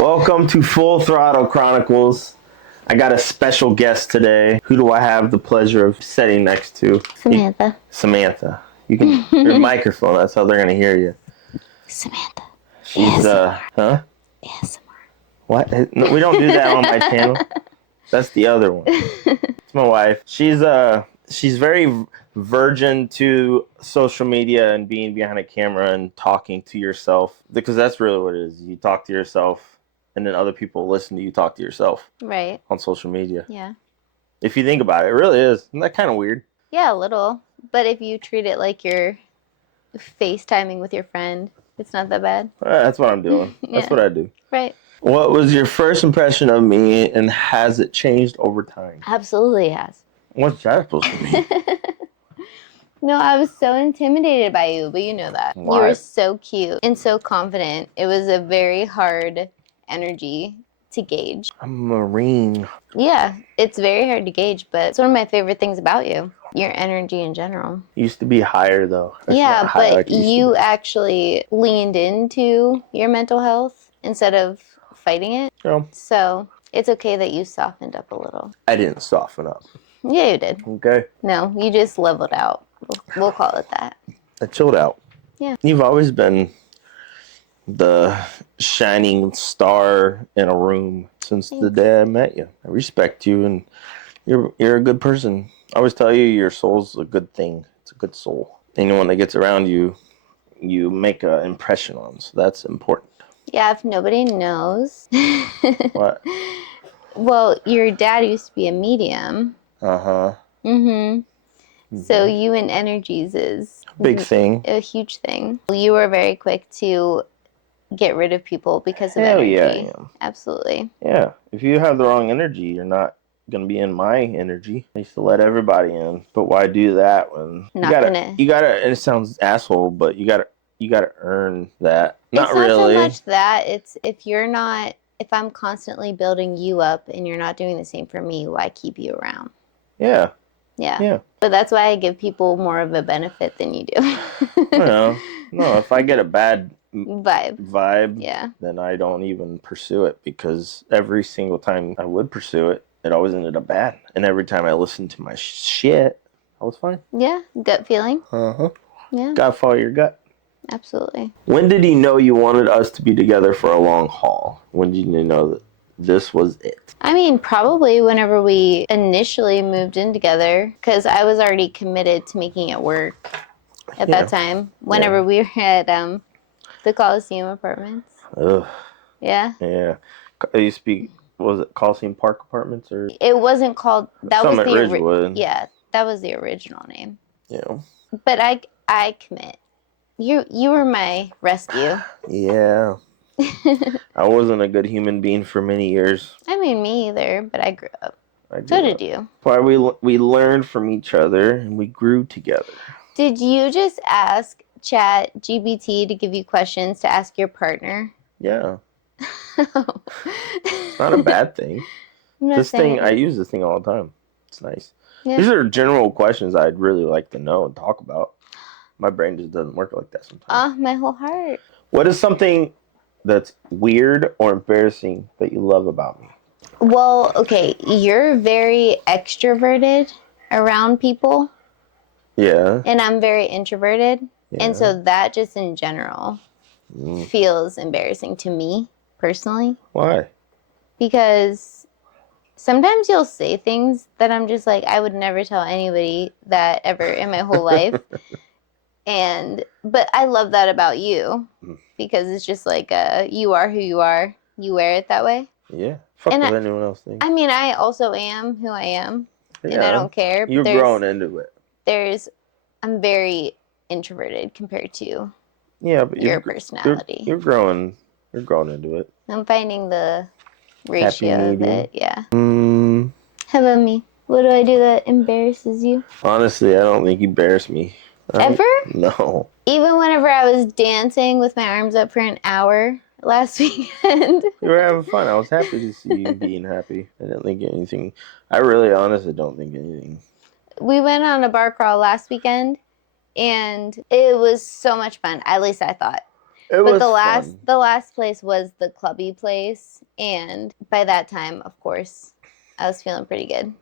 Welcome to Full Throttle Chronicles. I got a special guest today. Who do I have the pleasure of sitting next to? Samantha. Samantha. You can your microphone. That's how they're gonna hear you. Samantha. She's huh? ASMR. What? No, we don't do that on my channel. That's the other one. It's my wife. She's very virgin to social media and being behind a camera and talking to yourself, because that's really what it is. You talk to yourself and then other people listen to you talk to yourself. Right. On social media. Yeah. If you think about it, it really is. Isn't that kind of weird? Yeah, a little. But if you treat it like you're FaceTiming with your friend, it's not that bad. That's what I'm doing. Yeah. That's what I do. Right. What was your first impression of me, and has it changed over time? Absolutely has. What's that supposed to mean? No, I was so intimidated by you, but you know that. Why? You were so cute and so confident. It was a very hard energy to gauge. I'm a Marine. Yeah, it's very hard to gauge, but it's one of my favorite things about you. Your energy in general. Used to be higher, though. It's Yeah, not high but like it used to you be. actually leaned into your mental health instead of fighting it. Yeah. So it's okay that you softened up a little. I didn't soften up. Yeah, you did. Okay. No, you just leveled out. We'll call it that. I chilled out. Yeah. You've always been the shining star in a room since the day I met you. I respect you, and you're a good person. I always tell you your soul's a good thing. It's a good soul. Anyone that gets around you, you make an impression on. So that's important. Yeah, if nobody knows. What? Well, your dad used to be a medium. Uh-huh. Mm-hmm. So you and energies is Big thing. a huge thing. You were very quick to get rid of people because of Hell energy. yeah, I am. Absolutely. Yeah. If you have the wrong energy, you're not gonna be in my energy. I used to let everybody in, but why do that when you gotta? And it sounds asshole, but you gotta earn that. Not really. It's not so much that. It's if I'm constantly building you up and you're not doing the same for me, why keep you around? Yeah. Yeah. Yeah. But that's why I give people more of a benefit than you do. No, if I get a bad vibe, yeah, then I don't even pursue it, because every single time I would pursue it, it always ended up bad. And every time I listened to my shit, I was fine. Yeah, gut feeling. Uh-huh. Yeah. Gotta follow your gut. Absolutely. When did he know you wanted us to be together for a long haul? When did you know that this was it? I mean, probably whenever we initially moved in together, because I was already committed to making it work at that time. Whenever we were at the Coliseum Apartments. Ugh. Yeah. Yeah. It used to be, was it Coliseum Park Apartments or? It wasn't called. That Summit was the Ridgewood. Yeah, that was the original name. Yeah. But I commit. You were my rescue. Yeah. I wasn't a good human being for many years. I mean, me either, but I grew up. So did you. Why we learned from each other and we grew together. Did you just ask Chat GPT to give you questions to ask your partner? Yeah. It's not a bad thing. I use this thing all the time. It's nice. Yeah. These are general questions I'd really like to know and talk about. My brain just doesn't work like that sometimes. My whole heart. What is something that's weird or embarrassing that you love about me? Well, okay, you're very extroverted around people. Yeah. And I'm very introverted. Yeah. And so that just in general feels embarrassing to me personally. Why? Because sometimes you'll say things that I'm just like, I would never tell anybody that ever in my whole life. But I love that about you, because it's just like, you are who you are. You wear it that way. Yeah. Fuck what anyone else thinks. I mean, I also am who I am, and I don't care. You're growing into it. I'm very introverted compared to but your personality. You're growing into it. I'm finding the ratio of it. Yeah. How about me? What do I do that embarrasses you? Honestly, I don't think you embarrass me. Ever? No. Even whenever I was dancing with my arms up for an hour last weekend. You were having fun. I was happy to see you being happy. I didn't think anything. I really honestly don't think anything. We went on a bar crawl last weekend, and it was so much fun. At least I thought. It But was fun. the last place was the clubby place, and by that time, of course, I was feeling pretty good.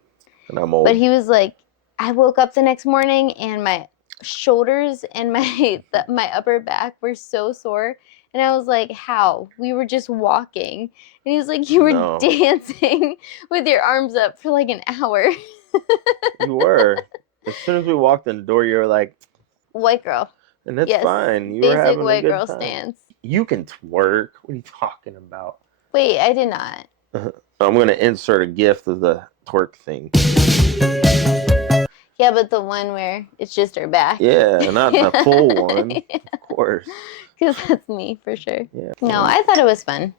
And I'm But old. he was like, I woke up the next morning and my shoulders and my upper back were so sore. And I was like, how? We were just walking. And he was like, you were No. dancing with your arms up for like an hour. You were. As soon as we walked in the door, you were like, White girl. and it's Yes. fine. You were Basic having a white good girl time. stance. You can twerk. What are you talking about? Wait, I did not. I'm going to insert a gif of the twerk thing. Yeah, but the one where it's just her back. Yeah, not the full one. Yeah. Of course. Because that's me for sure. Yeah. No, I thought it was fun.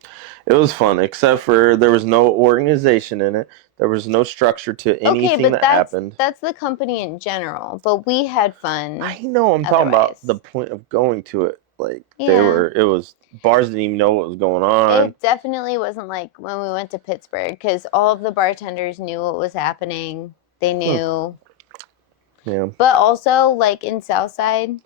It was fun, except for there was no organization in it. There was no structure to anything that happened. That's the company in general. But we had fun. I know. I'm talking about the point of going to it. Like it was bars didn't even know what was going on. It definitely wasn't like when we went to Pittsburgh because all of the bartenders knew what was happening. They knew. Yeah. But also, like in Southside,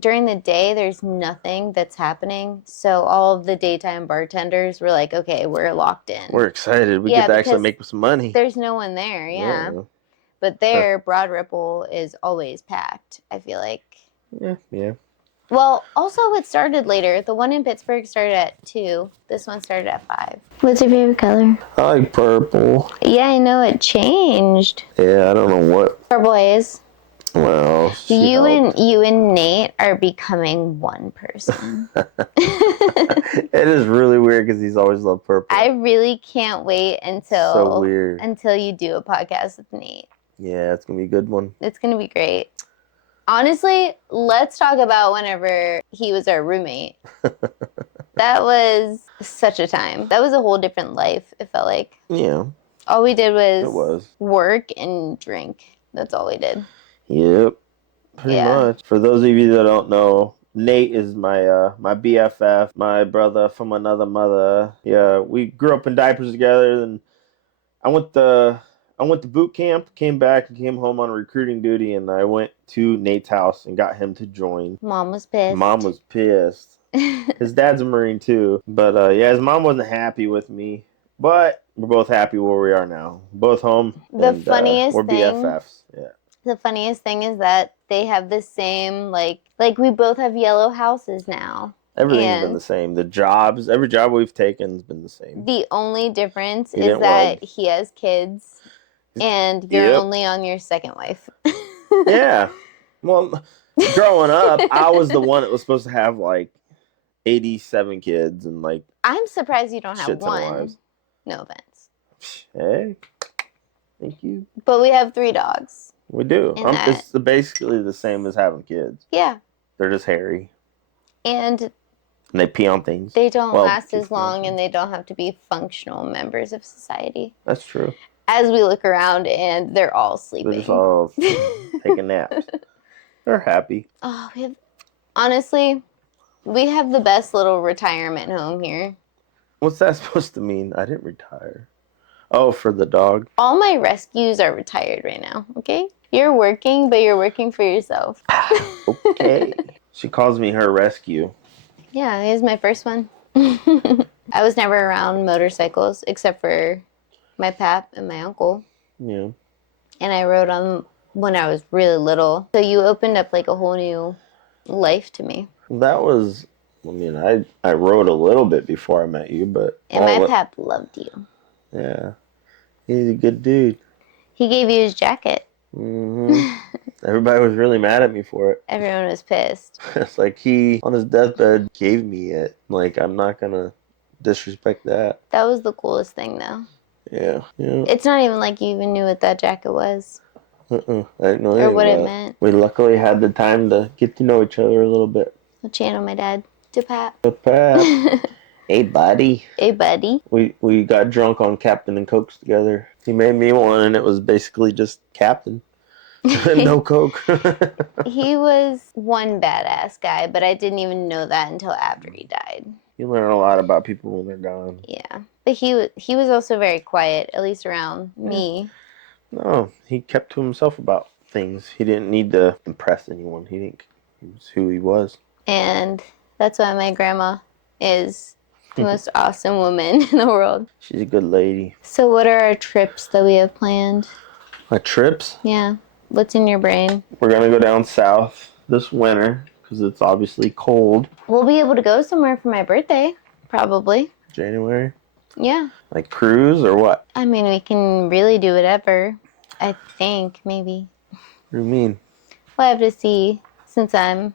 during the day, there's nothing that's happening. So all of the daytime bartenders were like, okay, we're locked in. We're excited. We get to actually make some money. There's no one there, yeah. But there, Broad Ripple is always packed, I feel like. Yeah. Well, also it started later. The one in Pittsburgh started at 2. This one started at 5. What's your favorite color? I like purple. Yeah, I know it changed. Yeah, I don't know what. Purple haze. Well, you and Nate are becoming one person. It is really weird because he's always loved purple. I really can't wait until you do a podcast with Nate. Yeah, it's gonna be a good one. It's gonna be great. Honestly, let's talk about whenever he was our roommate. That was such a time. That was a whole different life, it felt like. Yeah. All we did was work and drink. That's all we did. Yep. Pretty much. For those of you that don't know, Nate is my my BFF, my brother from another mother. Yeah, we grew up in diapers together, and I went to boot camp, came back, and came home on recruiting duty, and I went to Nate's house and got him to join. Mom was pissed. Mom was pissed. His dad's a Marine too, but yeah, his mom wasn't happy with me. But we're both happy where we are now. Both home. We're BFFs. Yeah. The funniest thing is that they have the same like we both have yellow houses now. Everything's been the same. The jobs, every job we've taken has been the same. The only difference is that he has kids and you're only on your second wife. Yeah. Well, growing up, I was the one that was supposed to have like 87 kids and like. I'm surprised you don't have one. No offense. Hey, thank you. But we have 3 dogs. We do. It's basically the same as having kids. Yeah. They're just hairy. And they pee on things. They don't last as long and they don't have to be functional members of society. That's true. As we look around and they're all sleeping. They're just all taking naps. They're happy. Oh, honestly, we have the best little retirement home here. What's that supposed to mean? I didn't retire. Oh, for the dog? All my rescues are retired right now, okay? You're working, but you're working for yourself. Okay. She calls me her rescue. Yeah, he's my first one. I was never around motorcycles except for my pap and my uncle. Yeah. And I rode on when I was really little. So you opened up like a whole new life to me. That was, I rode a little bit before I met you, but. And my pap loved you. Yeah. He's a good dude. He gave you his jacket. Mm-hmm. Everybody was really mad at me for it. Everyone was pissed. It's like he, on his deathbed, gave me it. Like, I'm not going to disrespect that. That was the coolest thing, though. Yeah. It's not even like you even knew what that jacket was. I didn't know or what it meant. We luckily had the time to get to know each other a little bit. I'll channel my dad to Pat. Hey, buddy. Hey, buddy. We got drunk on Captain and Cokes together. He made me one, and it was basically just Captain. No Coke. He was one badass guy, but I didn't even know that until after he died. You learn a lot about people when they're gone. Yeah. But he was also very quiet, at least around me. No, he kept to himself about things. He didn't need to impress anyone. He was who he was. And that's why my grandma is the most awesome woman in the world. She's a good lady. So what are our trips that we have planned? My trips? Yeah. What's in your brain? We're going to go down south this winter because it's obviously cold. We'll be able to go somewhere for my birthday, probably. January? Yeah. Like cruise or what? I mean, we can really do whatever. I think, maybe. What do you mean? We'll have to see, since I'm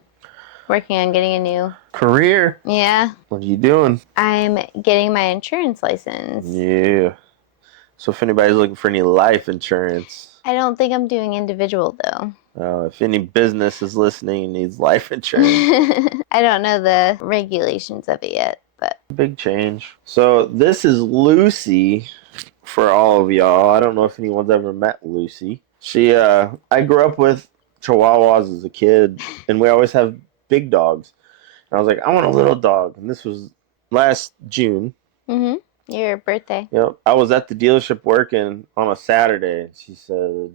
working on getting a new career. Yeah. What are you doing? I'm getting my insurance license. Yeah. So if anybody's looking for any life insurance. I don't think I'm doing individual, though. If any business is listening and needs life insurance. I don't know the regulations of it yet, but. Big change. So this is Lucy for all of y'all. I don't know if anyone's ever met Lucy. I grew up with Chihuahuas as a kid, and we always have big dogs. And I was like, I want a little dog. And this was last June. Mm-hmm. Your birthday. Yep. I was at the dealership working on a Saturday. She said,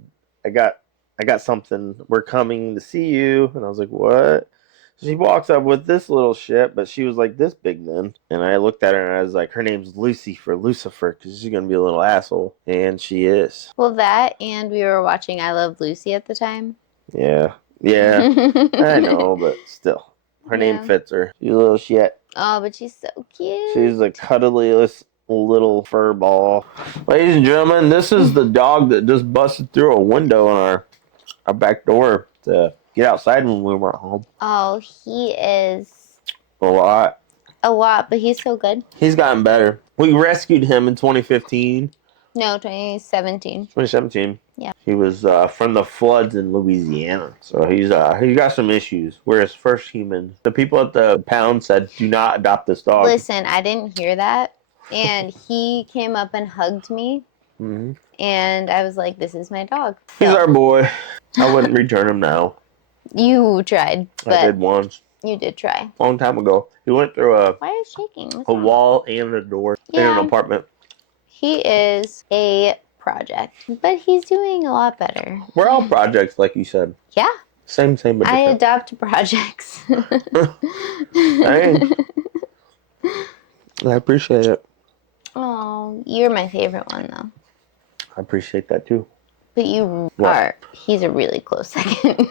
I got something. We're coming to see you. And I was like, what? So she walks up with this little shit, but she was like this big then. And I looked at her and I was like, her name's Lucy for Lucifer because she's going to be a little asshole. And she is. Well, that and we were watching I Love Lucy at the time. Yeah. Yeah. I know, but still. Her name fits her. She's a little shit. Oh, but she's so cute. She's a cuddliest little fur ball. Ladies and gentlemen, this is the dog that just busted through a window on our back door to get outside when we weren't home. Oh, he is A lot, but he's so good. He's gotten better. We rescued him in 2015. No, 2017. 2017. Yeah. He was from the floods in Louisiana. So he's got some issues. We're his first human. The people at the pound said, do not adopt this dog. Listen, I didn't hear that. And he came up and hugged me. Mm-hmm. And I was like, this is my dog. He's our boy. I wouldn't return him now. You tried. But I did once. You did try. Long time ago. He went through Why are you shaking? a wall and a door in an apartment. He is a project, but he's doing a lot better. We're all projects, like you said. Yeah. Same, but different. I adopt projects. I appreciate it. Oh, you're my favorite one, though. I appreciate that, too. But he's a really close second.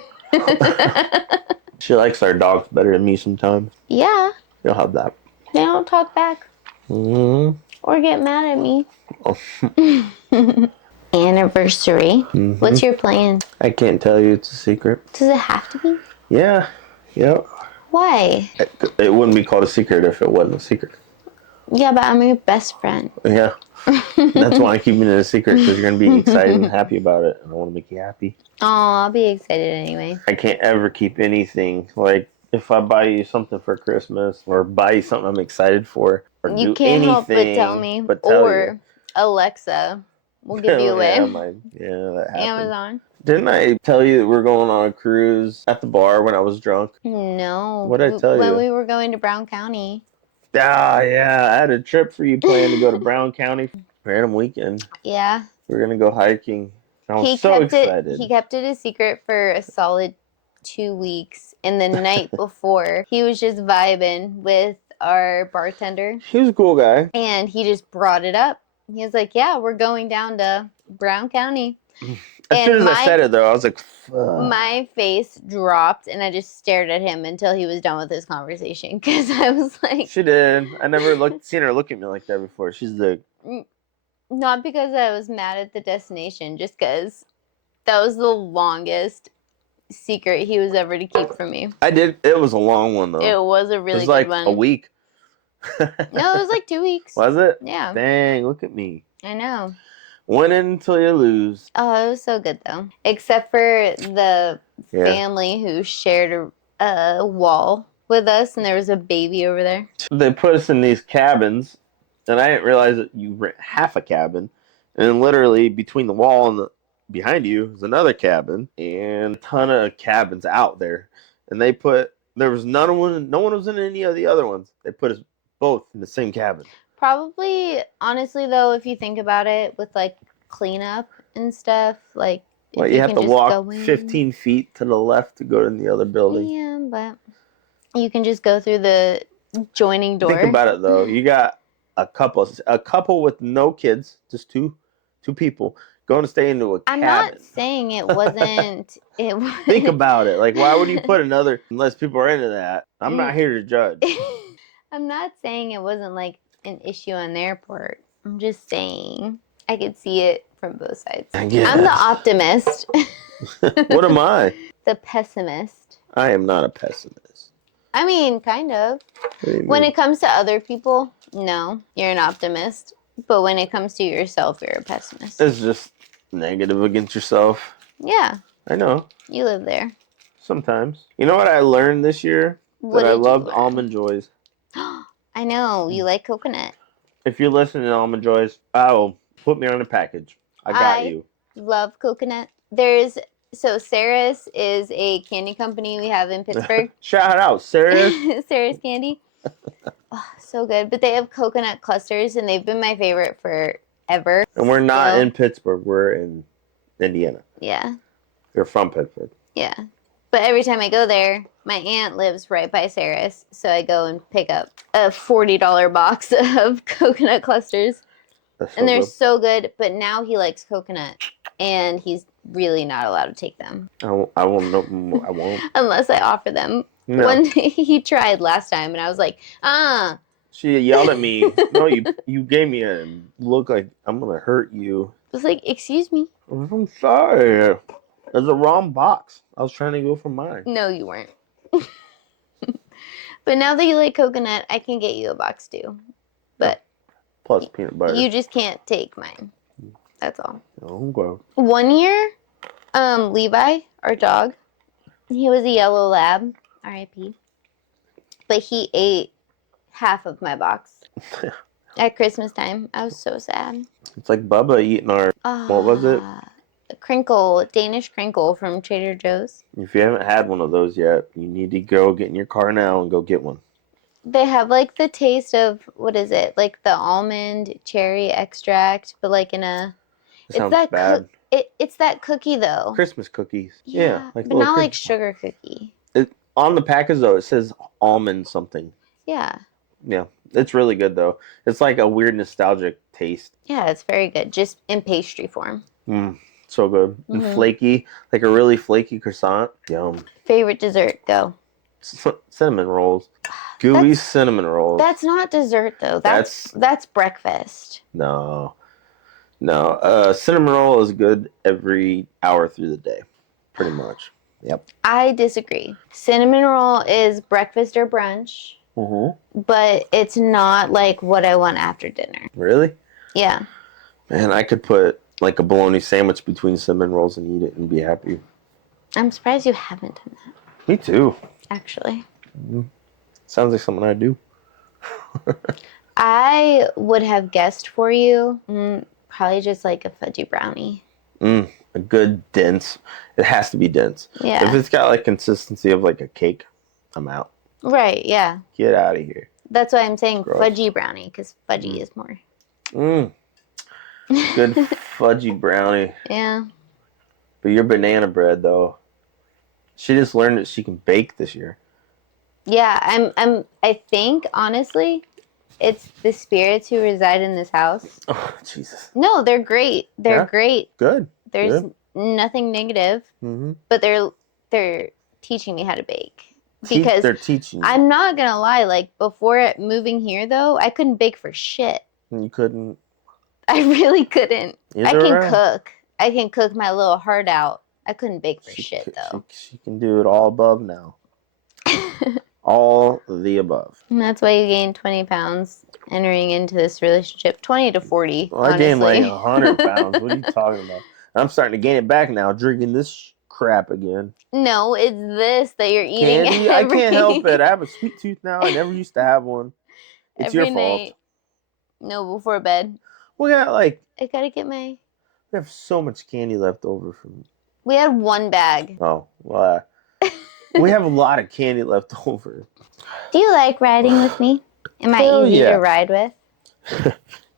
She likes our dogs better than me sometimes. Yeah. You'll have that. They don't talk back. Mm-hmm. Or get mad at me. Anniversary. Mm-hmm. What's your plan? I can't tell you. It's a secret. Does it have to be? Yeah. Yep. Why? It wouldn't be called a secret if it wasn't a secret. Yeah, but I'm your best friend. Yeah. That's why I'm keeping it a secret, because you're going to be excited and happy about it. And I want to make you happy. Oh, I'll be excited anyway. I can't ever keep anything. Like, if I buy you something for Christmas or buy you something I'm excited for, or you do can't anything, help but tell me. Or Alexa will give you away. That happened. Amazon. Didn't I tell you that we're going on a cruise at the bar when I was drunk? No. What did I tell you? When we were going to Brown County. Ah, yeah. I had a trip for you planned to go to Brown County for random weekend. Yeah. We were going to go hiking. I was so excited. He kept it a secret for a solid 2 weeks. And the night before, he was just vibing with our bartender. He was a cool guy. And he just brought it up. He was like, yeah, we're going down to Brown County. As soon as I said it, though, I was like, fuck. My face dropped, and I just stared at him until he was done with his conversation. Because I was like... She did. I never seen her look at me like that before. She's the... Not because I was mad at the destination, just because that was the longest secret he was ever to keep from me. I did. It was a long one, though. It was a really good one. It was like a week. No, it was like 2 weeks. Was it? Yeah. Dang, look at me. I know. Win until you lose. Oh, it was so good, though. Except for the family who shared a wall with us, and there was a baby over there. They put us in these cabins, and I didn't realize that you rent half a cabin. And then literally between the wall and behind you is another cabin, and a ton of cabins out there. And no one was in any of the other ones. They put us both in the same cabin. Probably, honestly, though, if you think about it, with, like, cleanup and stuff, like... Well, you have to walk 15 feet to the left to go to the other building. Yeah, but... You can just go through the joining door. Think about it though. You got a couple with no kids, just two people going to stay into a cabin. I'm not saying it wasn't. Think about it. Like, why would you put another? Unless people are into that. I'm not here to judge. I'm not saying it wasn't like an issue on their part. I'm just saying I could see it from both sides. I'm the optimist. What am I? The pessimist. I am not a pessimist. I mean, kind of. When it comes to other people, no, you're an optimist. But when it comes to yourself, you're a pessimist. It's just negative against yourself. Yeah. I know. You live there. Sometimes. You know what I learned this year? That I loved Almond Joys. I know. You like coconut. If you're listening to Almond Joys, put me on a package. I got you. Love coconut. So Sarah's is a candy company we have in Pittsburgh. Shout out, Sarah's. Sarah's Candy. Oh, so good. But they have coconut clusters, and they've been my favorite forever. And we're not in Pittsburgh. We're in Indiana. Yeah. You're from Pittsburgh. Yeah. But every time I go there, my aunt lives right by Sarah's, so I go and pick up a $40 box of coconut clusters. And they're so good, but now he likes coconut, and he's really not allowed to take them. I won't. Unless I offer them. No. When he tried last time, and I was like, She yelled at me. No, you gave me a look like I'm going to hurt you. I was like, excuse me. I'm sorry. It's the wrong box. I was trying to go for mine. No, you weren't. But now that you like coconut, I can get you a box too. But plus peanut butter. You just can't take mine. That's all. Okay. One year, Levi, our dog, he was a yellow lab, R.I.P. But he ate half of my box at Christmas time. I was so sad. It's like Bubba eating our, what was it? Danish crinkle from Trader Joe's. If you haven't had one of those yet, you need to go get in your car now and go get one. They have like the taste of, what is it? Like the almond cherry extract, but like in a... Sounds bad. It's that cookie though. Christmas cookies. Yeah. Like but not like sugar cookie. On the package though, it says almond something. Yeah. Yeah. It's really good though. It's like a weird nostalgic taste. Yeah, it's very good. Just in pastry form. So good. And flaky. Like a really flaky croissant. Yum. Favorite dessert, go. Cinnamon rolls. Gooey cinnamon rolls. That's not dessert though. That's breakfast. No. Cinnamon roll is good every hour through the day. Pretty much. Yep. I disagree. Cinnamon roll is breakfast or brunch. But it's not like what I want after dinner. Really? Yeah. Man, I could put like a bologna sandwich between cinnamon rolls and eat it and be happy. I'm surprised you haven't done that. Me too. Actually. Sounds like something I do. I would have guessed for you, probably just like a fudgy brownie. A good dense. It has to be dense. Yeah. If it's got like consistency of like a cake, I'm out. Right, yeah. Get out of here. That's why I'm saying fudgy brownie, because fudgy is more. Good fudgy brownie. Yeah. But your banana bread, though, she just learned that she can bake this year. Yeah, I think, honestly, it's the spirits who reside in this house. Oh, Jesus. No, they're great. They're great. Good. There's nothing negative, but they're teaching me how to bake. Because they're teaching you. I'm not going to lie, like, before moving here, though, I couldn't bake for shit. You couldn't? I really couldn't. I can cook. I can cook my little heart out. I couldn't bake for shit, though. She can do it all above now. All the above. And that's why you gained 20 pounds entering into this relationship. 20 to 40, well, I gained like 100 pounds. What are you talking about? I'm starting to gain it back now, drinking this crap again. No, it's this that you're eating. Candy? I can't help it. I have a sweet tooth now. I never used to have one. It's your fault. No, before bed. We got like... I gotta get my... We have so much candy left over from... We had one bag. Oh, well... We have a lot of candy left over. Do you like riding with me? Am I easy to ride with?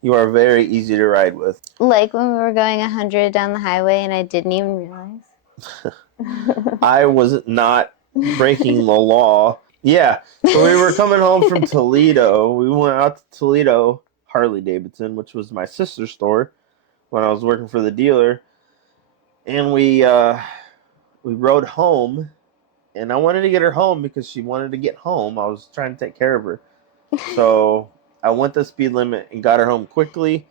You are very easy to ride with. Like when we were going 100 down the highway and I didn't even realize. I was not breaking the law Yeah. So we were coming home from Toledo. We went out to Toledo, Harley Davidson, which was my sister's store when I was working for the dealer, and we rode home. And I wanted to get her home because she wanted to get home. I was trying to take care of her. So I went the speed limit and got her home quickly.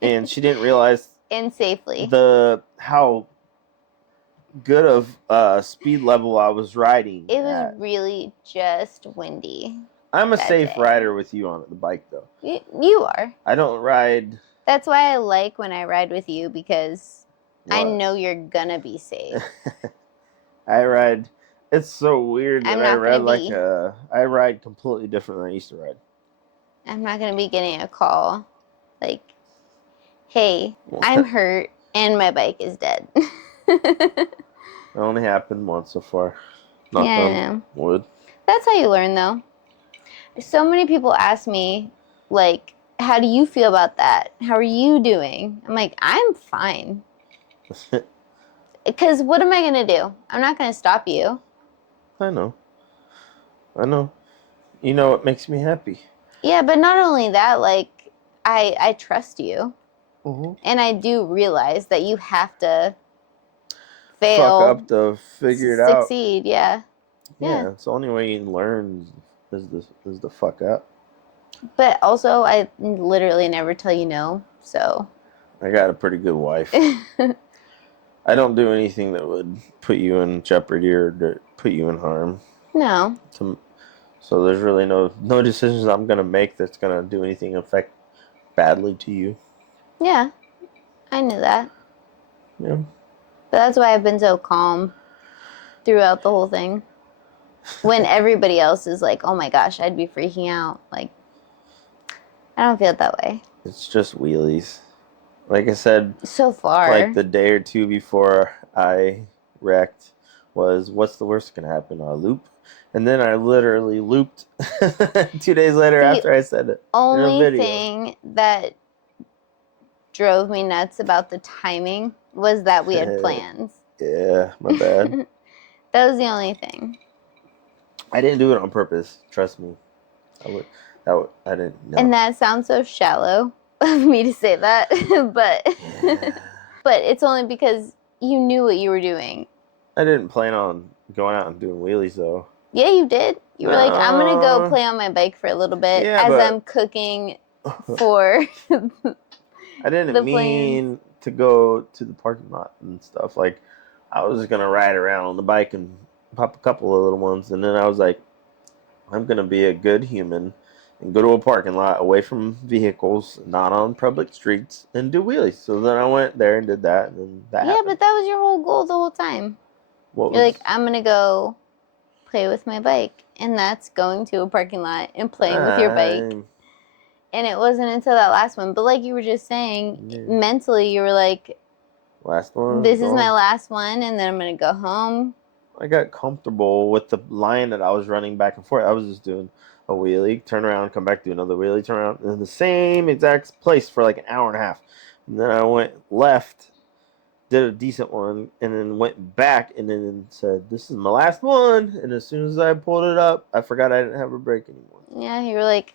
And she didn't realize and safely. how good of speed level I was riding. It was really just windy. I'm a safe rider with you on the bike, though. You are. I don't ride. That's why I like when I ride with you, because I know you're gonna be safe. I ride. It's so weird that I ride completely different than I used to ride. I'm not gonna be getting a call like, "Hey, I'm hurt and my bike is dead." It only happened once so far. Knock on wood. That's how you learn, though. So many people ask me, like, "How do you feel about that? How are you doing?" I'm like, "I'm fine." Because what am I gonna do? I'm not gonna stop you. I know. You know what makes me happy. Yeah, but not only that, like, I trust you. Mm-hmm. And I do realize that you have to fail. Fuck up to figure it out. Succeed, yeah. Yeah, it's the only way you can learn is the fuck up. But also, I literally never tell you no, so. I got a pretty good wife. I don't do anything that would put you in jeopardy or put you in harm. No. So there's really no decisions I'm gonna make that's gonna do anything affect badly to you. Yeah, I knew that. Yeah. But that's why I've been so calm throughout the whole thing. When everybody else is like, "Oh my gosh, I'd be freaking out." Like, I don't feel it that way. It's just wheelies. Like I said, so far, like the day or two before I wrecked was, what's the worst that can happen? I'll loop. And then I literally looped 2 days later after I said it. Only thing that drove me nuts about the timing was that we had plans. Yeah, my bad. That was the only thing. I didn't do it on purpose. Trust me. I didn't know. And that sounds so shallow of me to say that, but but it's only because you knew what you were doing. I didn't plan on going out and doing wheelies though. Yeah, you did. You were like, "I'm gonna go play on my bike for a little bit as I'm cooking for." I didn't mean to go to the parking lot and stuff. Like, I was just gonna ride around on the bike and pop a couple of little ones, and then I was like, I'm gonna be a good human and go to a parking lot away from vehicles, not on public streets, and do wheelies. So then I went there and did that, and then that happened. But that was your whole goal the whole time. You're like, "I'm gonna go play with my bike," and that's going to a parking lot and playing with your bike. And it wasn't until that last one. But like you were just saying, mentally you were like, last one. This is my last one, and then I'm gonna go home. I got comfortable with the line that I was running back and forth. I was just doing a wheelie, turn around, come back, do another wheelie, turn around, in the same exact place for like an hour and a half. And then I went left, did a decent one, and then went back and then said, "This is my last one." And as soon as I pulled it up, I forgot I didn't have a brake anymore. Yeah, you were like,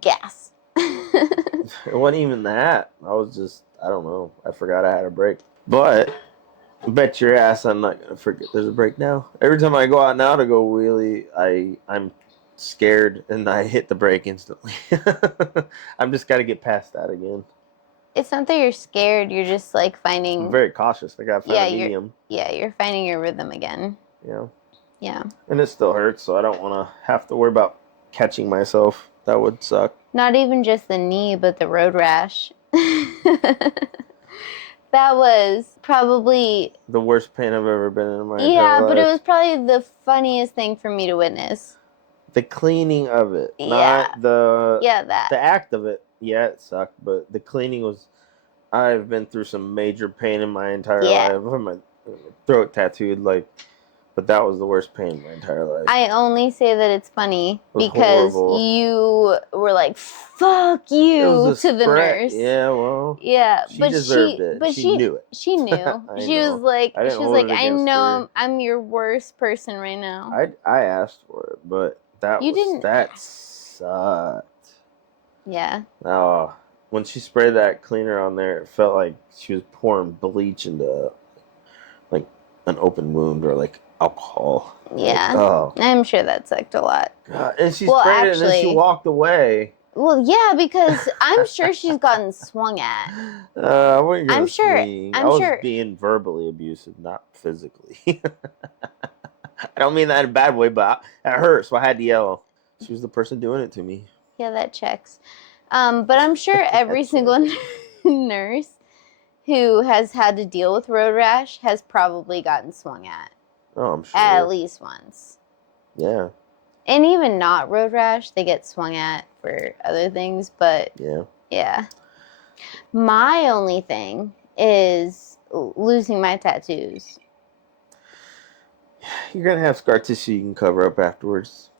gas. It wasn't even that. I was just, I don't know. I forgot I had a brake. But bet your ass I'm not gonna forget there's a brake now. Every time I go out now to go wheelie, I'm scared and I hit the brake instantly. I'm just gotta get past that again. It's not that you're scared, you're just like finding. I'm very cautious. I gotta find a medium. You're finding your rhythm again. Yeah. Yeah. And it still hurts, so I don't wanna have to worry about catching myself. That would suck. Not even just the knee, but the road rash. That was probably the worst pain I've ever been in my entire life. Yeah, but it was probably the funniest thing for me to witness. The cleaning of it, not the the act of it. Yeah, it sucked, but the cleaning was. I've been through some major pain in my entire life. I have my throat tattooed like But that was the worst pain of my entire life. I only say that it's funny was because horrible. you were like, "Fuck you" to the nurse. Yeah, well. Yeah, she deserved it. But she knew it. She knew. She know. was like, I didn't hold it I against know her. I'm your worst person right now. I asked for it, but that sucked. Yeah. Oh, when she sprayed that cleaner on there, it felt like she was pouring bleach into like an open wound or like alcohol. Yeah. Like, oh, I'm sure that sucked a lot. God. And she sprayed it and then she walked away. Well, yeah, because I'm sure she's gotten swung at. I wasn't gonna swing. I was sure. being verbally abusive, not physically. I don't mean that in a bad way, but it hurt, so I had to yell. She was the person doing it to me. Yeah, that checks. But I'm sure every single nurse who has had to deal with road rash has probably gotten swung at. Oh, I'm sure. At least once. Yeah. And even not road rash, they get swung at for other things, but yeah. My only thing is losing my tattoos. You're gonna have scar tissue you can cover up afterwards.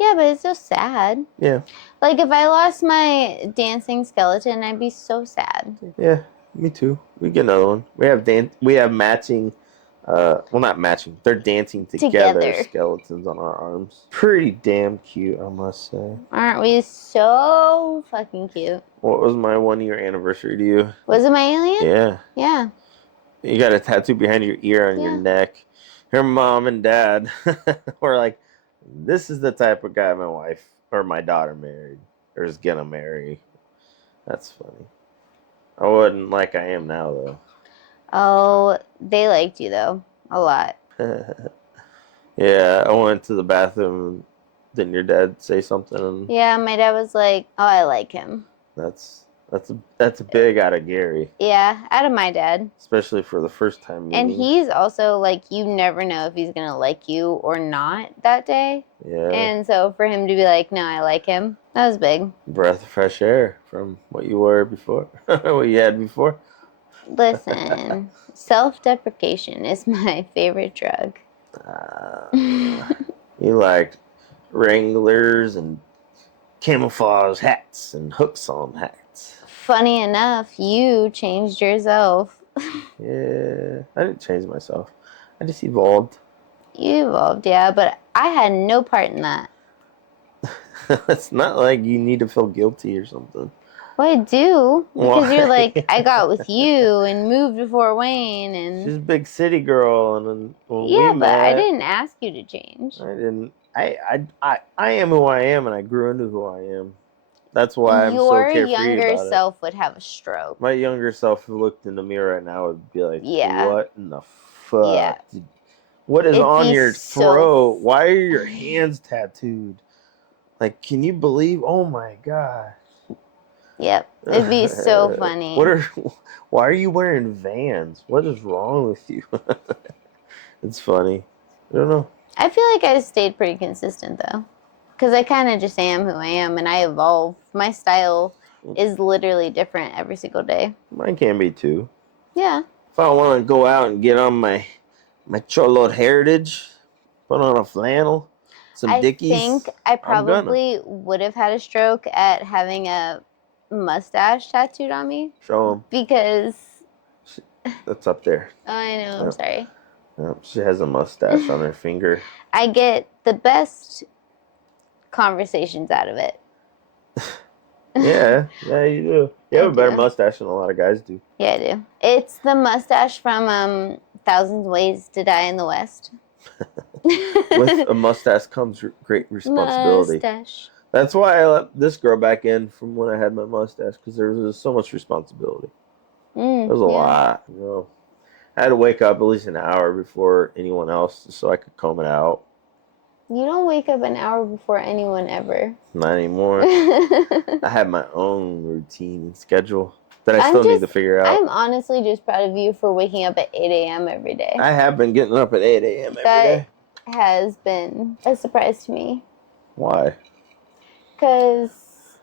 Yeah, but it's so sad. Yeah. Like if I lost my dancing skeleton, I'd be so sad. Yeah, me too. We get another one. We have matching. Well, not matching. They're dancing together skeletons on our arms. Pretty damn cute, I must say. Aren't we so fucking cute? What was my 1-year anniversary to you? Was it my alien? Yeah. Yeah. You got a tattoo behind your ear on your neck. Her mom and dad were like, this is the type of guy my wife or my daughter married or is gonna marry. That's funny. I wouldn't like I am now, though. Oh, they liked you, though. A lot. Yeah, I went to the bathroom. Didn't your dad say something? Yeah, my dad was like, oh, I like him. That's a big out of Gary. Yeah, out of my dad. Especially for the first time meeting. And he's also like, you never know if he's gonna like you or not that day. Yeah. And so for him to be like, no, I like him, that was big. Breath of fresh air from what you were before, what you had before. Listen, self-deprecation is my favorite drug. You liked Wranglers and camouflage hats and hooks on hats. Funny enough, you changed yourself. Yeah, I didn't change myself. I just evolved. You evolved, yeah, but I had no part in that. It's not like you need to feel guilty or something. Well, I do. Because you're like, I got with you and moved to Fort Wayne and... She's a big city girl, and then when we but met, I didn't ask you to change. I didn't. I am who I am, and I grew into who I am. That's why I'm so carefree about it. Your younger self would have a stroke. My younger self, who looked in the mirror right now, would be like, what in the fuck? Yeah. What is on your throat? Why are your hands tattooed? Like, can you believe? Oh my god. Yep, it'd be so funny. Why are you wearing Vans? What is wrong with you? It's funny. I don't know. I feel like I stayed pretty consistent though, because I kind of just am who I am, and I evolve. My style is literally different every single day. Mine can be too. Yeah. If I want to go out and get on my Cholo heritage, put on a flannel, some Dickies. I think I probably would have had a stroke at having a mustache tattooed on me. Show them. Because... That's up there. Oh, I know. I'm sorry. She has a mustache on her finger. I get the best conversations out of it. Yeah, you do. You have a better mustache than a lot of guys do. Yeah, I do. It's the mustache from Thousand Ways to Die in the West. With a mustache comes great responsibility. Mustache. That's why I let this girl back in from when I had my mustache, because there was so much responsibility. There was a lot. You know, I had to wake up at least an hour before anyone else so I could comb it out. You don't wake up an hour before anyone ever. Not anymore. I have my own routine and schedule that I still need to figure out. I'm honestly just proud of you for waking up at 8 a.m. every day. I have been getting up at 8 a.m. every day. That has been a surprise to me. Why? Because...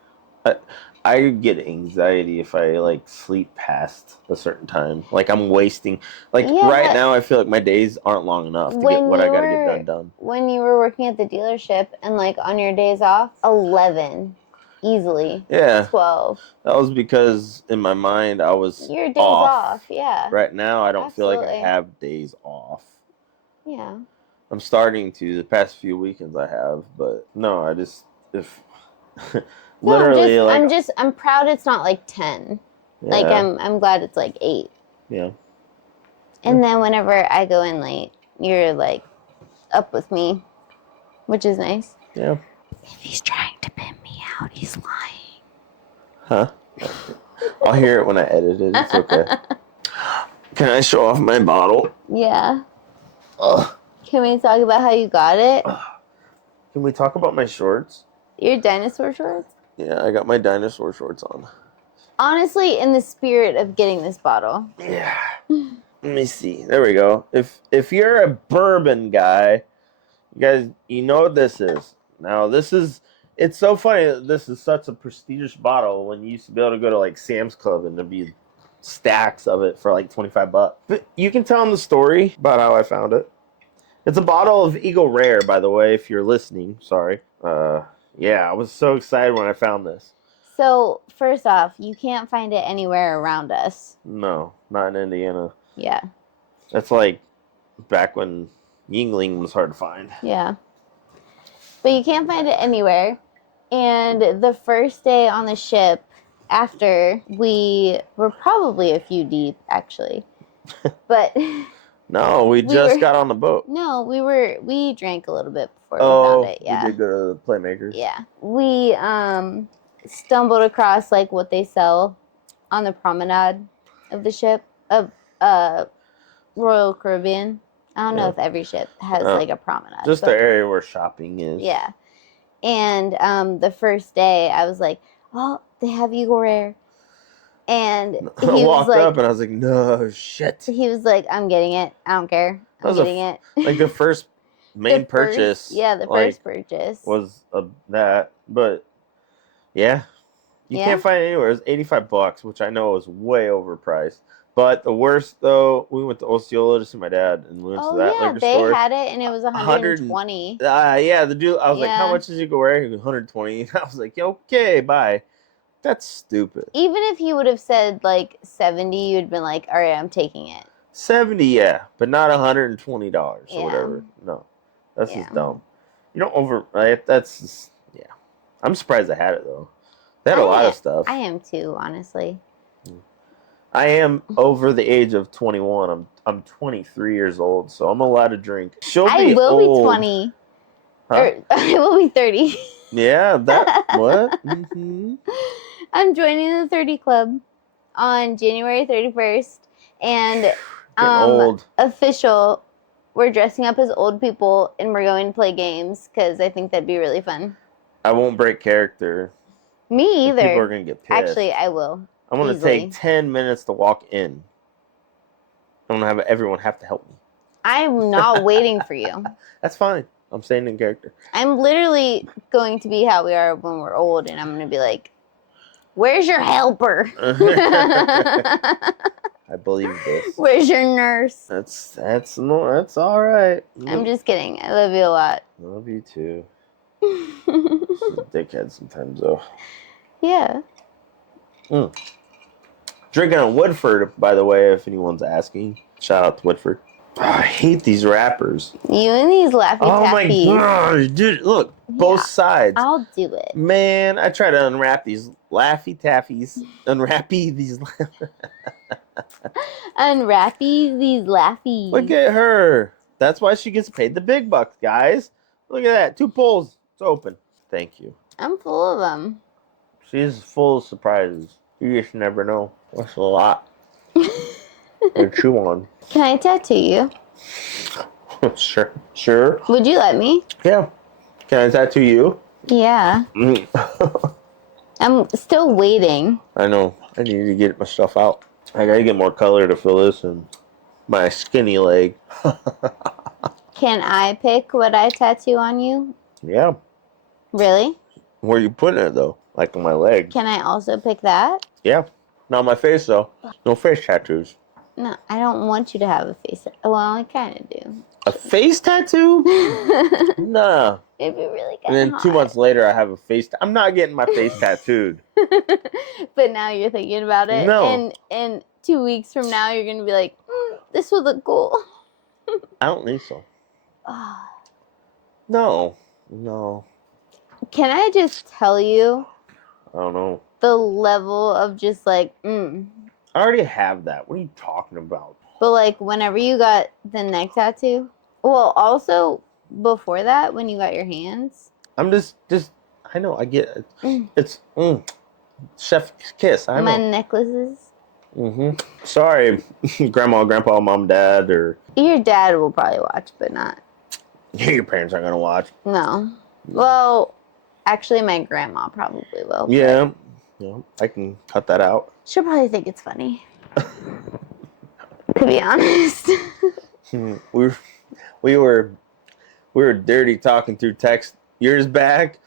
I get anxiety if I like sleep past a certain time. Like I'm wasting. Like Yeah, right but now, I feel like my days aren't long enough to get when what I you got to get were done. when you were working at the dealership and like on your days off, 11 easily. Yeah, 12. that was because in my mind I was Your days off. off, yeah. Right now, I don't feel like I Absolutely. have days off. Yeah. I'm starting to. The past few weekends I have, but no, I just if literally No, like I'm proud it's not like 10. yeah, Like I'm glad it's like 8. yeah. And then whenever I go in late, you're like up with me, which is nice. Yeah. If he's trying to pin me out, he's lying. Huh? I'll hear it when I edit it. It's okay. Can I show off my bottle? Yeah. Ugh. Can we talk about how you got it? Can we talk about my shorts? Your dinosaur shorts? Yeah, I got my dinosaur shorts on. Honestly, in the spirit of getting this bottle. Yeah. Let me see. There we go. If you're a bourbon guy, you guys, you know what this is. Now, it's so funny that this is such a prestigious bottle when you used to be able to go to like Sam's Club and there'd be stacks of it for like $25. But you can tell them the story about how I found it. It's a bottle of Eagle Rare, by the way, if you're listening. Sorry. Yeah, I was so excited when I found this. So, first off, you can't find it anywhere around us. No, not in Indiana. Yeah. That's like back when Yingling was hard to find. Yeah. But you can't find it anywhere. And the first day on the ship, after we were probably a few deep, actually. But no, we just got on the boat. No, we drank a little bit before we found it. Yeah. We did go to the Playmakers. Yeah. We stumbled across like what they sell on the promenade of the ship of Royal Caribbean. I don't know if every ship has like a promenade. Just the area where shopping is. Yeah. And the first day I was like, oh, they have Eagle Rare. And I walked up and I was like, no, shit. He was like, I'm getting it. I don't care. I'm getting it. Like the first main purchase. Yeah, the first purchase. Was that. But yeah. You can't find it anywhere. It was $85, which I know is way overpriced. But the worst, though, we went to Osceola to see my dad, and we went to that liquor store. They had it, and it was $120. Yeah, the dude. I was like, "How much is you go wear?" He was $120. I was like, "Okay, bye." That's stupid. Even if he would have said like $70, you'd been like, "All right, I'm taking it." 70, yeah, but not $120 or whatever. No, that's just dumb. You don't that's just, yeah. I'm surprised I had it though. They had a lot of stuff. I am too, honestly. I am over the age of 21. I'm 23 years old, so I'm allowed to drink. I will be 20. Huh? Or I will be 30. Yeah, that what? Mm-hmm. I'm joining the 30 club on January 31st, and official. We're dressing up as old people, and we're going to play games because I think that'd be really fun. I won't break character. Me either. People are gonna get pissed. Actually, I will. I'm going to take 10 minutes to walk in. I'm going to have everyone have to help me. I'm not waiting for you. That's fine. I'm staying in character. I'm literally going to be how we are when we're old, and I'm going to be like, where's your helper? I believe this. Where's your nurse? That's all right. I'm just kidding. I love you a lot. I love you too. She's a dickhead sometimes, though. Yeah. Drinking on Woodford, by the way, if anyone's asking. Shout out to Woodford. Oh, I hate these wrappers. You and these Laffy Taffies. Oh my god, dude! Look, both sides. I'll do it. Man, I try to unwrap these Laffy Taffies. Unwrappy these. Unwrappy these Laffies. Look at her. That's why she gets paid the big bucks, guys. Look at that. 2 pulls. It's open. Thank you. I'm full of them. She's full of surprises. You just never know. That's a lot to chew on. Can I tattoo you? Sure. Would you let me? Yeah. Can I tattoo you? Yeah. I'm still waiting. I know. I need to get my stuff out. I gotta get more color to fill this in my skinny leg. Can I pick what I tattoo on you? Yeah. Really? Where are you putting it, though? like on my leg. Can I also pick that? Yeah. Not on my face, though. No face tattoos. No, I don't want you to have a face. Well, I kind of do. A face tattoo? Nah. It'd be really good. And then 2 months later, I have a face. I'm not getting my face tattooed. But now you're thinking about it. No. And 2 weeks from now, you're gonna be like, this would look cool. I don't think so. No. Can I just tell you? I don't know. The level of just like, I already have that. What are you talking about? But like, whenever you got the neck tattoo, well, also before that, when you got your hands. I'm just. I know. I get it. It's chef's kiss. I know. My necklaces. Sorry, grandma, grandpa, mom, dad, or your dad will probably watch, but not. Your parents aren't gonna watch. No. Well, actually, my grandma probably will. Yeah. Yeah, I can cut that out. She'll probably think it's funny. To be honest. We were dirty talking through text years back,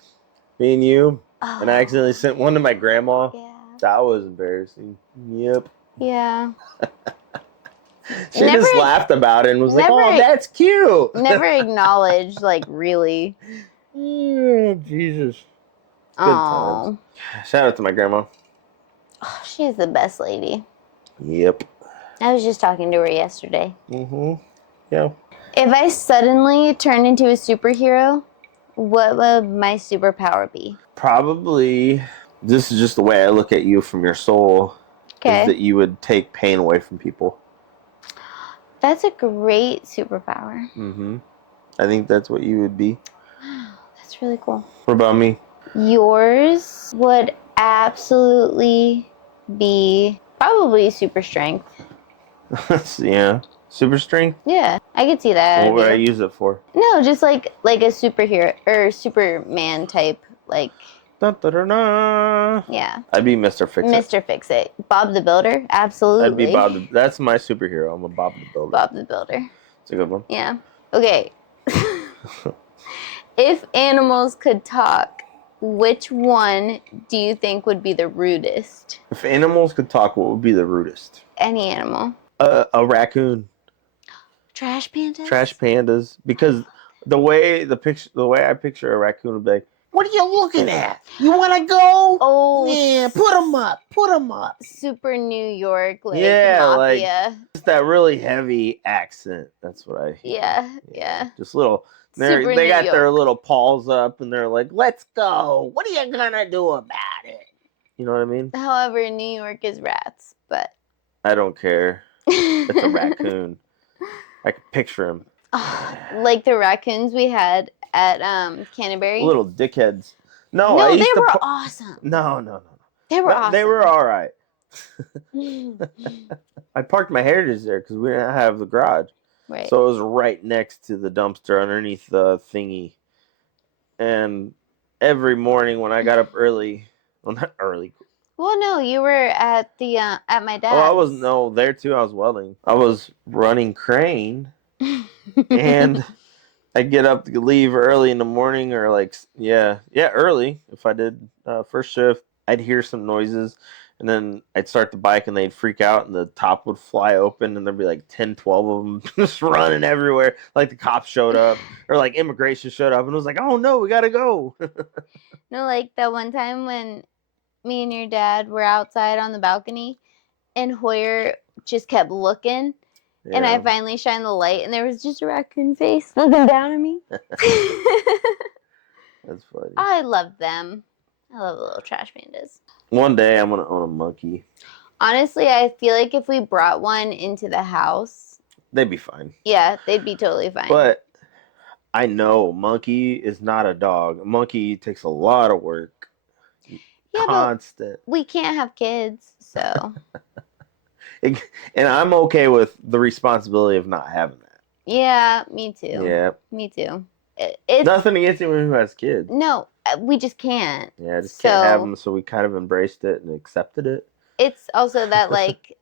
me and you, and I accidentally sent one to my grandma. Yeah. That was embarrassing. Yep. Yeah. She just laughed about it and was like, "Oh, that's cute." Never acknowledged, like, really. Jesus. Good times. Shout out to my grandma. Oh, she's the best lady. Yep. I was just talking to her yesterday. Yeah. If I suddenly turned into a superhero, what would my superpower be? Probably, this is just the way I look at you from your soul, is that you would take pain away from people. That's a great superpower. I think that's what you would be. That's really cool. What about me? Yours would absolutely be probably super strength. Yeah. Super strength? Yeah, I could see that. What would I use it for? No, just like a superhero or Superman type, like. Dun, dun, dun, dun. Yeah. I'd be Mr. Fix-It. Mr. Fix-It. Bob the Builder? Absolutely. I'd be Bob. That's my superhero. I'm a Bob the Builder. Bob the Builder. It's a good one. Yeah. Okay. If animals could talk, which one do you think would be the rudest? If animals could talk, what would be the rudest? Any animal. A raccoon. Trash pandas? Trash pandas. Because the way I picture a raccoon would be like, "What are you looking at? You want to go? Oh, yeah, put them up. Put them up." Super New York, like, yeah, mafia. like just that really heavy accent. That's what I hear. Yeah. Just little. They got their little paws up and they're like, "Let's go. What are you gonna do about it?" You know what I mean? However, New York is rats, but I don't care. It's a raccoon. I can picture him. Like the raccoons we had at Canterbury. Little dickheads. No, they were awesome. No. They were awesome. They were all right. I parked my Heritage there because we didn't have the garage. Right. So it was right next to the dumpster underneath the thingy. And every morning when I got up early, well, not early. Well, no, you were at the at my dad's. Oh, I was there too. I was welding. I was running crane, and I'd get up to leave early in the morning, or like early. If I did first shift, I'd hear some noises, and then I'd start the bike, and they'd freak out, and the top would fly open, and there'd be like 10, 12 of them just running everywhere. Like the cops showed up, or like immigration showed up, and it was like, "Oh no, we gotta go." No, like that one time when me and your dad were outside on the balcony, and Hoyer just kept looking, and I finally shined the light, and there was just a raccoon face looking down at me. That's funny. I love them. I love the little trash pandas. One day I'm gonna own a monkey. Honestly, I feel like if we brought one into the house, they'd be fine. Yeah, they'd be totally fine. But I know monkey is not a dog. A monkey takes a lot of work. Yeah, constant. But we can't have kids, so. And I'm okay with the responsibility of not having that. Yeah, me too. Yeah. Me too. It's nothing against anyone who has kids. No, we just can't. Yeah, I just can't have them, so we kind of embraced it and accepted it. It's also that like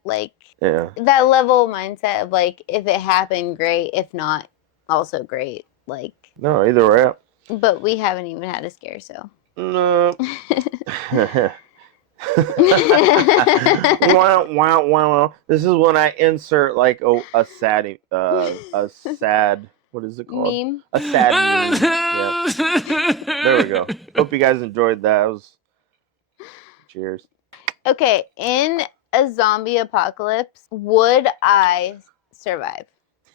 yeah, that level mindset of like, if it happened, great. If not, also great. Like, no, either way. But we haven't even had a scare, so. No. Wow, wow, wow. This is when I insert like a sad what is it called? Meme. A sad meme. Yeah. There we go. Hope you guys enjoyed that. Cheers. Okay, in a zombie apocalypse, would I survive?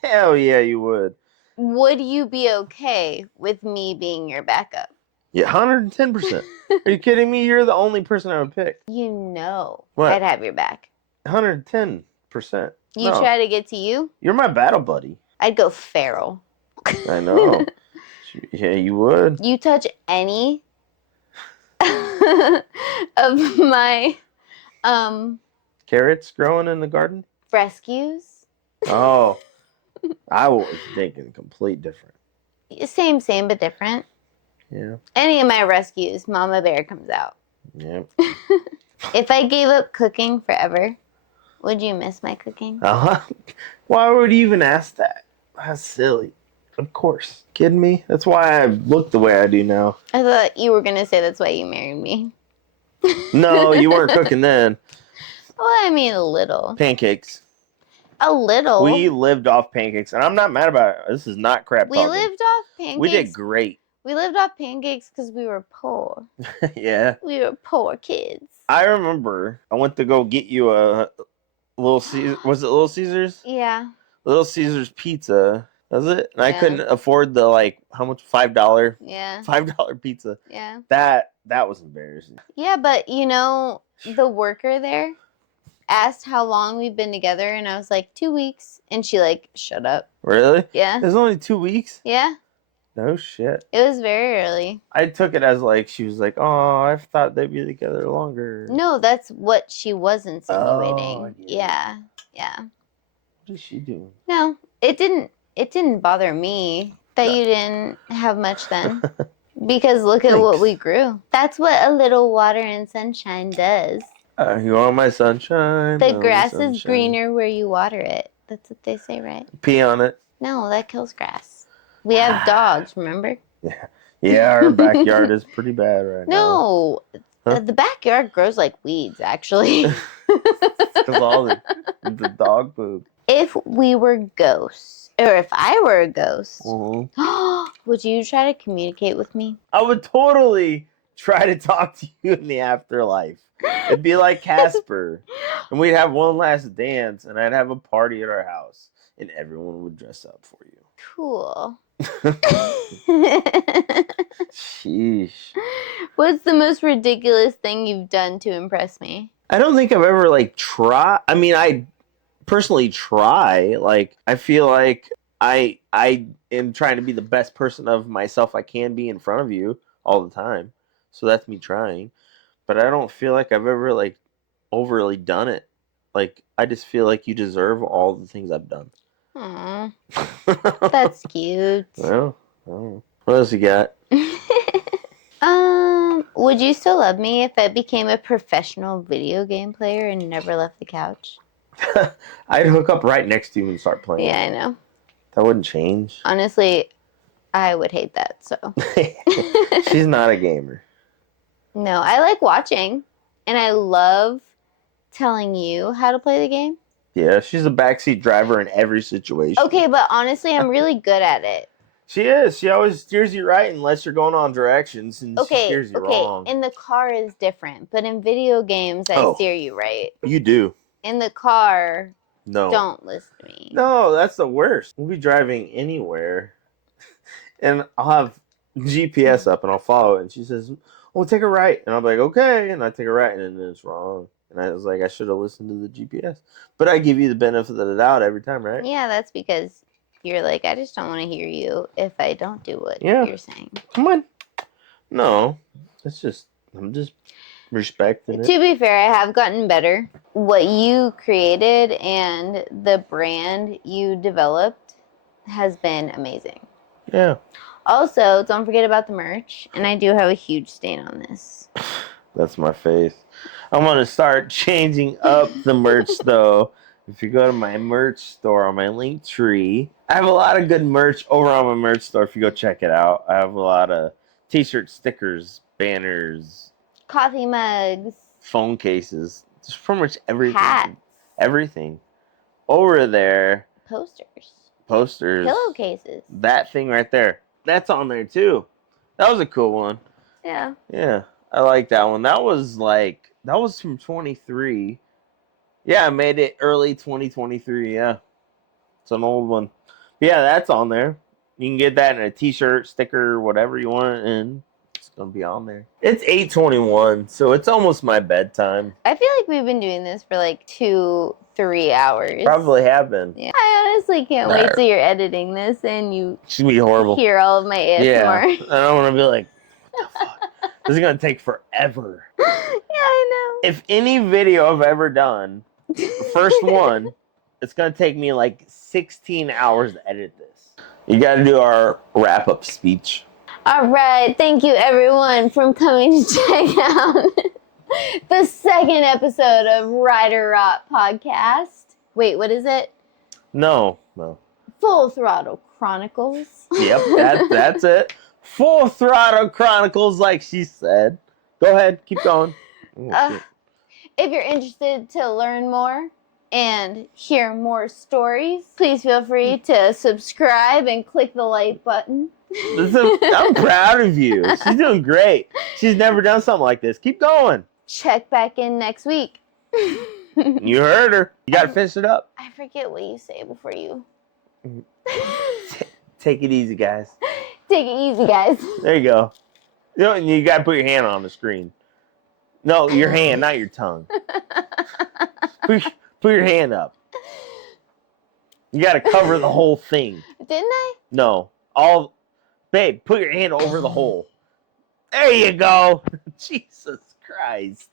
Hell yeah, you would. Would you be okay with me being your backup? Yeah, 110%. Are you kidding me? You're the only person I would pick. You know What? I'd have your back. 110%. You No. try to get to you, You're my battle buddy. I'd go feral. I know. Yeah, you would. You touch any of my Carrots growing in the garden? rescues. Oh, I was thinking complete different. Same, but different. Yeah. Any of my rescues, Mama Bear comes out. Yeah. If I gave up cooking forever, would you miss my cooking? Why would you even ask that? That's silly. Of course. Kidding me? That's why I look the way I do now. I thought you were going to say that's why you married me. No, you weren't cooking then. Well, I mean, a little. Pancakes. A little. We lived off pancakes, and I'm not mad about it. This is not crap We talking. lived off pancakes. We did great. We lived off pancakes because we were poor. Yeah. We were poor kids. I remember I went to go get you a Little Caesar. Was it Little Caesars? Yeah. Little Caesars pizza. Was it? And I Yeah. couldn't afford the how much? $5. Yeah. $5 pizza. Yeah. That was embarrassing. Yeah, but the worker there asked how long we've been together, and I was like 2 weeks, and she shut up. Really? Yeah. It was only 2 weeks? Yeah. No shit. It was very early. I took it as she was like, oh, I thought they'd be together longer. No, that's what she was insinuating. Oh, yeah. What is she doing? No, it didn't bother me that you didn't have much then. Because look at what we grew. That's what a little water and sunshine does. You are my sunshine. The grass is greener where you water it. That's what they say, right? Pee on it. No, that kills grass. We have dogs, remember? Yeah, our backyard is pretty bad right now. No, the backyard grows like weeds, actually. Because all the dog poop. If we were ghosts, or if I were a ghost, Mm-hmm. would you try to communicate with me? I would totally try to talk to you in the afterlife. It'd be like Casper. And we'd have one last dance, and I'd have a party at our house, and everyone would dress up for you. Cool. Sheesh. What's the most ridiculous thing you've done to impress me? I don't think I've ever tried. I mean, I personally try. I feel like I am trying to be the best person of myself I can be in front of you all the time. So that's me trying. But I don't feel like I've ever overly done it. I just feel like you deserve all the things I've done. Aww. That's cute. Well, what else you got? Would you still love me if I became a professional video game player and never left the couch? I'd hook up right next to you and start playing. Yeah, I know. That wouldn't change. Honestly, I would hate that, so. She's not a gamer. No, I like watching, and I love telling you how to play the game. Yeah, she's a backseat driver in every situation. Okay, but honestly, I'm really good at it. She is. She always steers you right unless you're going on directions, and she steers you wrong. In the car is different, but in video games, I steer you right. You do. In the car, no. Don't listen to me. No, that's the worst. We'll be driving anywhere, and I'll have GPS up, and I'll follow it, and she says, "Oh, take a right," and I'm like, "Okay," and I take a right, and then it's wrong. And I was like, I should have listened to the GPS. But I give you the benefit of the doubt every time, right? Yeah, that's because you're like, I just don't want to hear you if I don't do what you're saying. Come on. No. I'm just respecting it. To be fair, I have gotten better. What you created and the brand you developed has been amazing. Yeah. Also, don't forget about the merch. And I do have a huge stain on this. That's my face. I'm going to start changing up the merch, though. If you go to my merch store on my link tree, I have a lot of good merch over on my merch store if you go check it out. I have a lot of t-shirts, stickers, banners, coffee mugs, phone cases, just pretty much everything. hats, everything. Over there, posters, pillowcases. That thing right there, that's on there too. That was a cool one. Yeah. Yeah, I like that one. That was from 23. Yeah, I made it early 2023. Yeah, it's an old one. Yeah, that's on there. You can get that in a t-shirt, sticker, whatever you want, and it's going to be on there. It's 8:21, so it's almost my bedtime. I feel like we've been doing this for like 2-3 hours. Probably have been. Yeah. I honestly can't wait till you're editing this and you it's gonna be horrible. Hear all of my ASMR. Yeah, I don't want to be like, what the fuck? This is going to take forever. Yeah, I know. If any video I've ever done, the first one, it's going to take me like 16 hours to edit this. You got to do our wrap-up speech. All right. Thank you, everyone, for coming to check out the second episode of Rider Rot Podcast. Wait, what is it? No. Full Throttle Chronicles. Yep, that's it. Full Throttle Chronicles, like she said. Go ahead. Keep going. If you're interested to learn more and hear more stories, please feel free to subscribe and click the like button. I'm proud of you. She's doing great. She's never done something like this. Keep going. Check back in next week. You heard her. You got to finish it up. I forget what you say before you. Take it easy, guys. Take it easy, guys. There you go. You got to put your hand on the screen. No, your hand, not your tongue. Put your hand up. You got to cover the whole thing. Didn't I? No. Babe, put your hand over the hole. There you go. Jesus Christ.